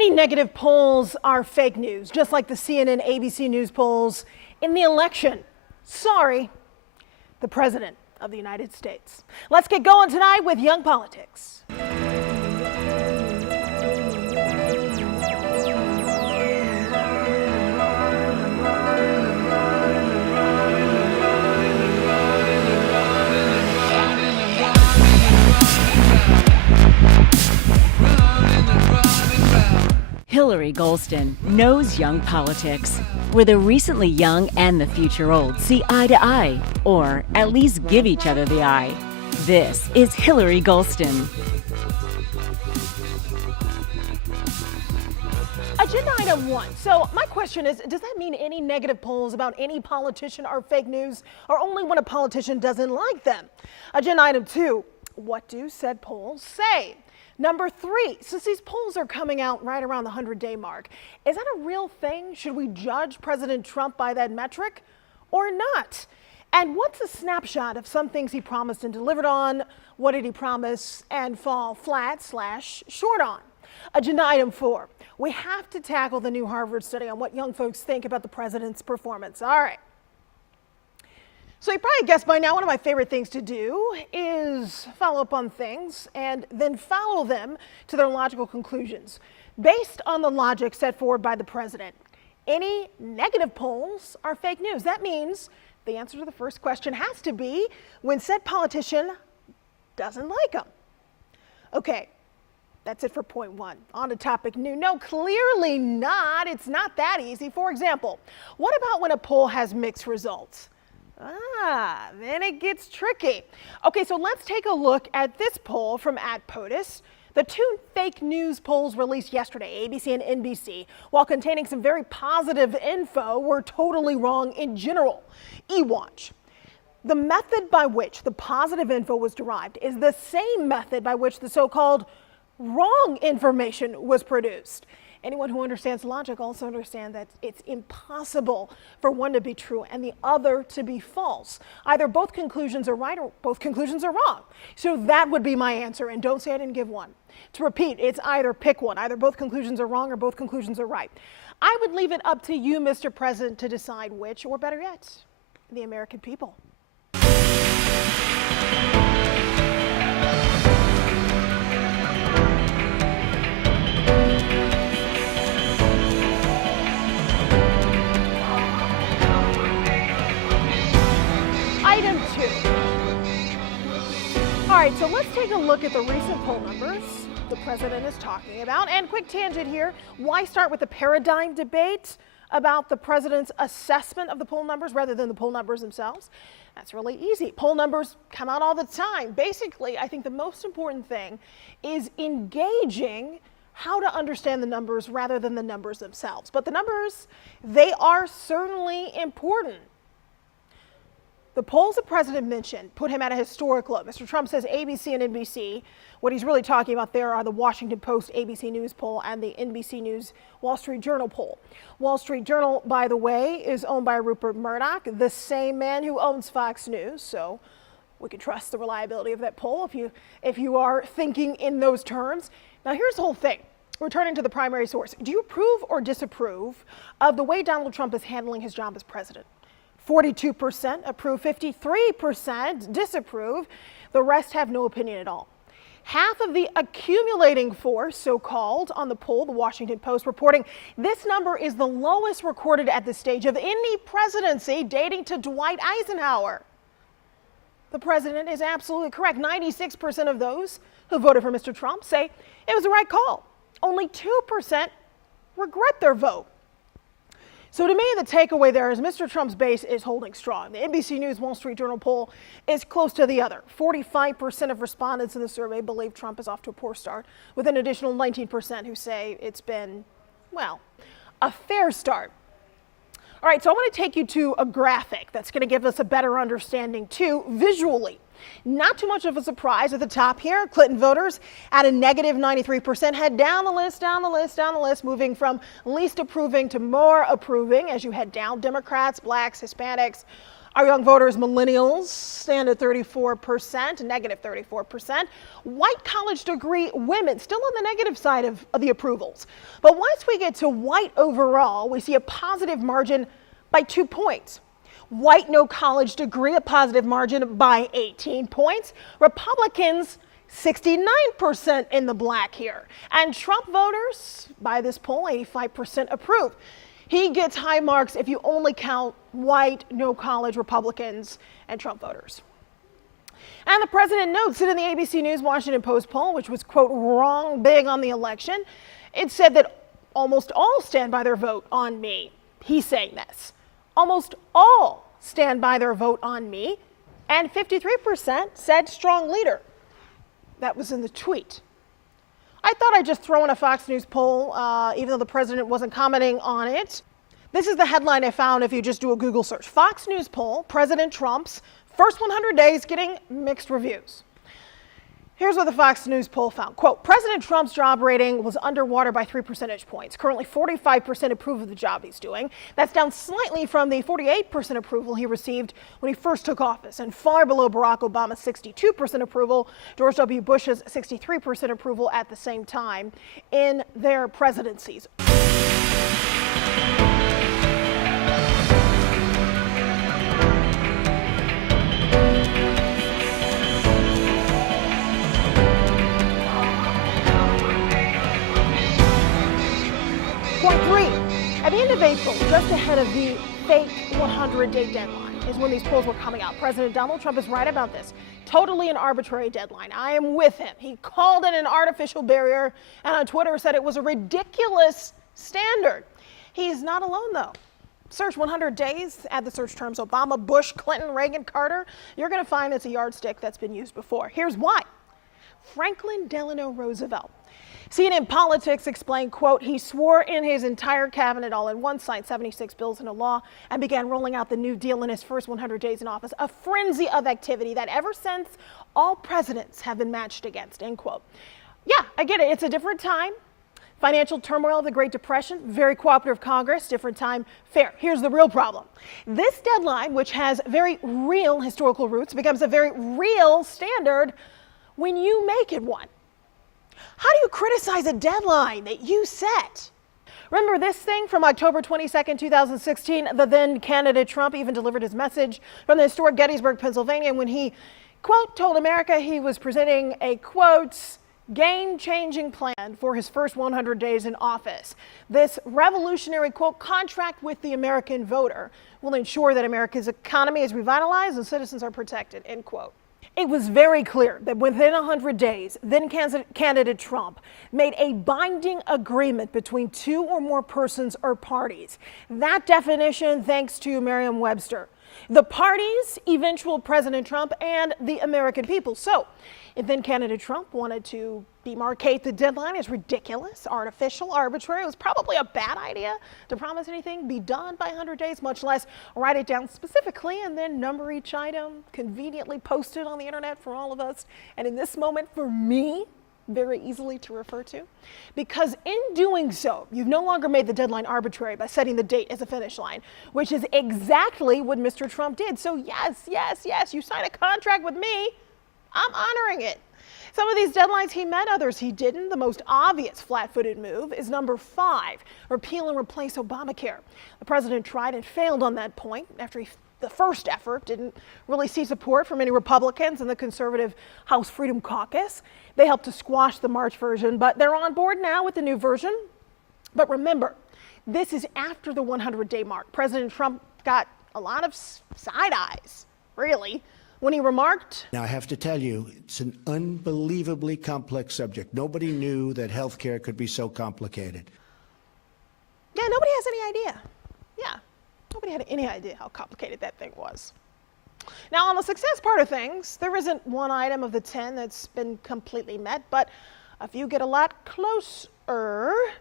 Any negative polls are fake news, just like the CNN, ABC News polls in the election. Sorry, the President of the United States. Let's get going tonight with Young Politics. Hilary Golston knows young politics, where the recently young and the future old see eye to eye, or at least give each other the eye. This is Hilary Golston. Agenda item 1. So my question is, does that mean any negative polls about any politician are fake news, or only when a politician doesn't like them? Agenda item 2. What do said polls say? Number 3, since these polls are coming out right around the 100-day mark, is that a real thing? Should we judge President Trump by that metric or not? And what's a snapshot of some things he promised and delivered on? What did he promise and fall flat/short on? Agenda item 4, we have to tackle the new Harvard study on what young folks think about the president's performance. All right. So you probably guessed by now, one of my favorite things to do is follow up on things and then follow them to their logical conclusions based on the logic set forward by the president. Any negative polls are fake news. That means the answer to the first question has to be when said politician doesn't like them. Okay, that's it for point 1. On to topic new. No, clearly not. It's not that easy. For example, what about when a poll has mixed results? Then it gets tricky. Okay, so let's take a look at this poll from @POTUS. The 2 fake news polls released yesterday, ABC and NBC, while containing some very positive info, were totally wrong in general. E-Watch. The method by which the positive info was derived is the same method by which the so-called wrong information was produced. Anyone who understands logic also understands that it's impossible for one to be true and the other to be false. Either both conclusions are right or both conclusions are wrong. So that would be my answer, and don't say I didn't give one. To repeat, it's either pick one. Either both conclusions are wrong or both conclusions are right. I would leave it up to you, Mr. President, to decide which, or better yet, the American people. Item 2. All right, so let's take a look at the recent poll numbers the president is talking about. And quick tangent here, why start with the paradigm debate about the president's assessment of the poll numbers rather than the poll numbers themselves? That's really easy. Poll numbers come out all the time. Basically, I think the most important thing is engaging how to understand the numbers rather than the numbers themselves. But the numbers, they are certainly important. The polls the president mentioned put him at a historic low. Mr. Trump says ABC and NBC. What he's really talking about there are the Washington Post ABC News poll and the NBC News Wall Street Journal poll. Wall Street Journal, by the way, is owned by Rupert Murdoch, the same man who owns Fox News. So we can trust the reliability of that poll if you are thinking in those terms. Now here's the whole thing. Returning to the primary source. Do you approve or disapprove of the way Donald Trump is handling his job as president? 42% approve, 53% disapprove. The rest have no opinion at all. Half of the accumulating force, so-called, on the poll, the Washington Post reporting this number is the lowest recorded at this stage of any presidency dating to Dwight Eisenhower. The president is absolutely correct. 96% of those who voted for Mr. Trump say it was the right call. Only 2% regret their vote. So to me, the takeaway there is Mr. Trump's base is holding strong. The NBC News Wall Street Journal poll is close to the other. 45% of respondents in the survey believe Trump is off to a poor start, with an additional 19% who say it's been, well, a fair start. All right, so I want to take you to a graphic that's going to give us a better understanding, too, visually. Not too much of a surprise at the top here. Clinton voters at a negative 93%. Head down the list, down the list, down the list, moving from least approving to more approving as you head down. Democrats, blacks, Hispanics, Our young voters, millennials, stand at 34%, negative 34%. White college degree women still on the negative side of the approvals. But once we get to white overall, we see a positive margin by 2 points. White no college degree, a positive margin by 18 points. Republicans, 69% in the black here. And Trump voters, by this poll, 85% approve. He gets high marks if you only count white, no college Republicans and Trump voters. And the president notes that in the ABC News Washington Post poll, which was, quote, wrong big on the election, it said that almost all stand by their vote on me. He's saying this. Almost all stand by their vote on me, and 53% said strong leader. That was in the tweet. I thought I'd just throw in a Fox News poll, even though the president wasn't commenting on it. This is the headline I found if you just do a Google search. Fox News poll, President Trump's first 100 days getting mixed reviews. Here's what the Fox News poll found. Quote, President Trump's job rating was underwater by 3 percentage points. Currently 45% approve of the job he's doing. That's down slightly from the 48% approval he received when he first took office, and far below Barack Obama's 62% approval, George W. Bush's 63% approval at the same time in their presidencies. Point 3, at the end of April, just ahead of the fake 100-day deadline, is when these polls were coming out. President Donald Trump is right about this. Totally an arbitrary deadline. I am with him. He called it an artificial barrier, and on Twitter said it was a ridiculous standard. He's not alone, though. Search 100 days, add the search terms Obama, Bush, Clinton, Reagan, Carter. You're going to find it's a yardstick that's been used before. Here's why. Franklin Delano Roosevelt. CNN Politics explained, quote, he swore in his entire cabinet all in one, signed 76 bills into law, and began rolling out the New Deal in his first 100 days in office, a frenzy of activity that ever since all presidents have been matched against, end quote. Yeah, I get it. It's a different time. Financial turmoil of the Great Depression, very cooperative Congress, different time, fair. Here's the real problem. This deadline, which has very real historical roots, becomes a very real standard when you make it one. How do you criticize a deadline that you set? Remember this thing from October 22nd, 2016? The then candidate Trump even delivered his message from the historic Gettysburg, Pennsylvania, when he, quote, told America he was presenting a, quote, game-changing plan for his first 100 days in office. This revolutionary, quote, contract with the American voter will ensure that America's economy is revitalized and citizens are protected, end quote. It was very clear that within 100 days, then candidate Trump made a binding agreement between two or more persons or parties. That definition, thanks to Merriam-Webster. The parties, eventual President Trump, and the American people. So, if then candidate Trump wanted to demarcate the deadline as ridiculous, artificial, arbitrary, it was probably a bad idea to promise anything be done by 100 days, much less write it down specifically and then number each item, conveniently posted on the internet for all of us. And in this moment, for me, very easily to refer to, because in doing so, you've no longer made the deadline arbitrary by setting the date as a finish line, which is exactly what Mr. Trump did. So yes, you sign a contract with me, I'm honoring it. Some of these deadlines he met, others he didn't. The most obvious flat-footed move is number 5, repeal and replace Obamacare. The president tried and failed on that point after the first effort didn't really see support from any Republicans in the conservative House Freedom Caucus. They helped to squash the March version, but they're on board now with the new version. But remember, this is after the 100-day mark. President Trump got a lot of side eyes, really, when he remarked, now, I have to tell you, it's an unbelievably complex subject. Nobody knew that health care could be so complicated. Yeah, nobody has any idea. Yeah, nobody had any idea how complicated that thing was. Now, on the success part of things, there isn't one item of the 10 that's been completely met, but a few get a lot closer.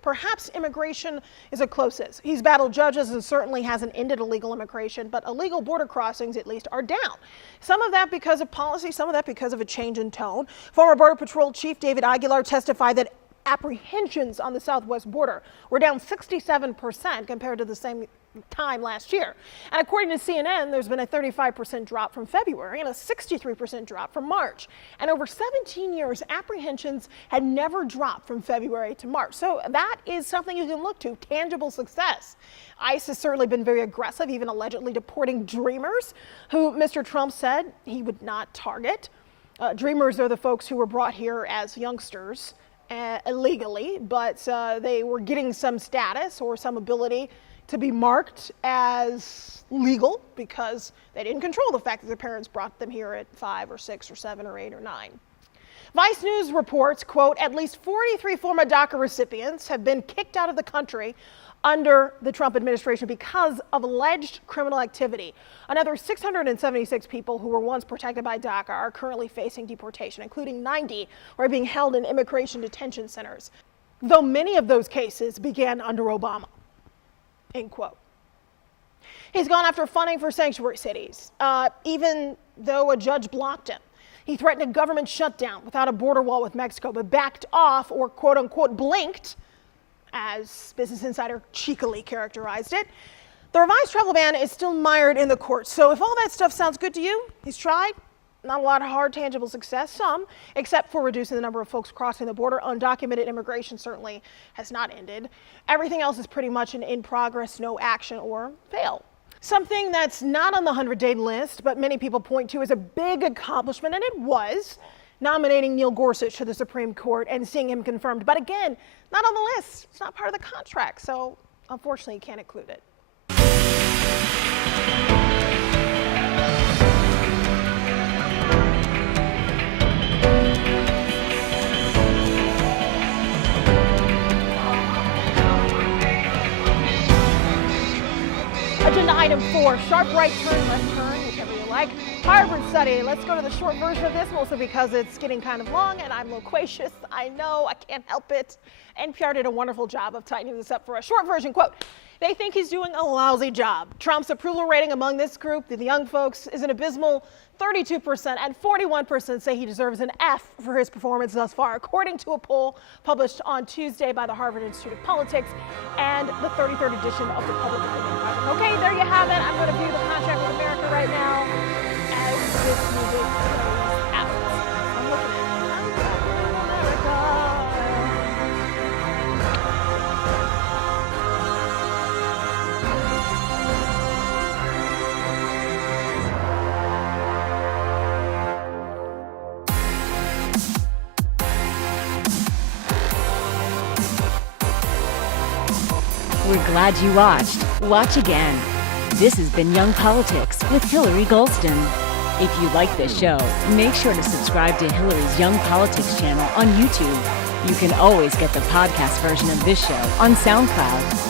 Perhaps immigration is a closest. He's battled judges and certainly hasn't ended illegal immigration, but illegal border crossings, at least, are down. Some of that because of policy, some of that because of a change in tone. Former Border Patrol Chief David Aguilar testified that apprehensions on the southwest border were down 67% compared to the same time last year. And according to CNN, there's been a 35% drop from February and a 63% drop from March. And over 17 years, apprehensions had never dropped from February to March. So that is something you can look to, tangible success. ICE has certainly been very aggressive, even allegedly deporting Dreamers, who Mr. Trump said he would not target. Dreamers are the folks who were brought here as youngsters illegally, but they were getting some status or some ability to be marked as legal because they didn't control the fact that their parents brought them here at 5 or 6 or 7 or 8 or 9. Vice News reports, quote, at least 43 former DACA recipients have been kicked out of the country under the Trump administration because of alleged criminal activity. Another 676 people who were once protected by DACA are currently facing deportation, including 90 who are being held in immigration detention centers, though many of those cases began under Obama, end quote. He's gone after funding for sanctuary cities, even though a judge blocked him. He threatened a government shutdown without a border wall with Mexico, but backed off or quote unquote blinked, as Business Insider cheekily characterized it. The revised travel ban is still mired in the courts. So if all that stuff sounds good to you, he's tried. Not a lot of hard, tangible success, some, except for reducing the number of folks crossing the border. Undocumented immigration certainly has not ended. Everything else is pretty much in progress, no action or fail. Something that's not on the 100-day list, but many people point to as a big accomplishment, and it was, nominating Neil Gorsuch to the Supreme Court and seeing him confirmed. But again, not on the list. It's not part of the contract, so unfortunately you can't include it. Agenda item 4, sharp right turn, left turn, whichever you like. Harvard study. Let's go to the short version of this, mostly because it's getting kind of long and I'm loquacious. I know, I can't help it. NPR did a wonderful job of tightening this up for a short version. Quote, they think he's doing a lousy job. Trump's approval rating among this group, the young folks, is an abysmal 32%, and 41% say he deserves an F for his performance thus far, according to a poll published on Tuesday by the Harvard Institute of Politics and the 33rd edition of the Public Opinion Project. Okay, there you have it. I'm going to view the contract with America right now as this music plays out. I'm looking at America. We're glad you watched. Watch again. This has been Young Politics with Hilary Golston. If you like this show, make sure to subscribe to Hilary's Young Politics channel on YouTube. You can always get the podcast version of this show on SoundCloud.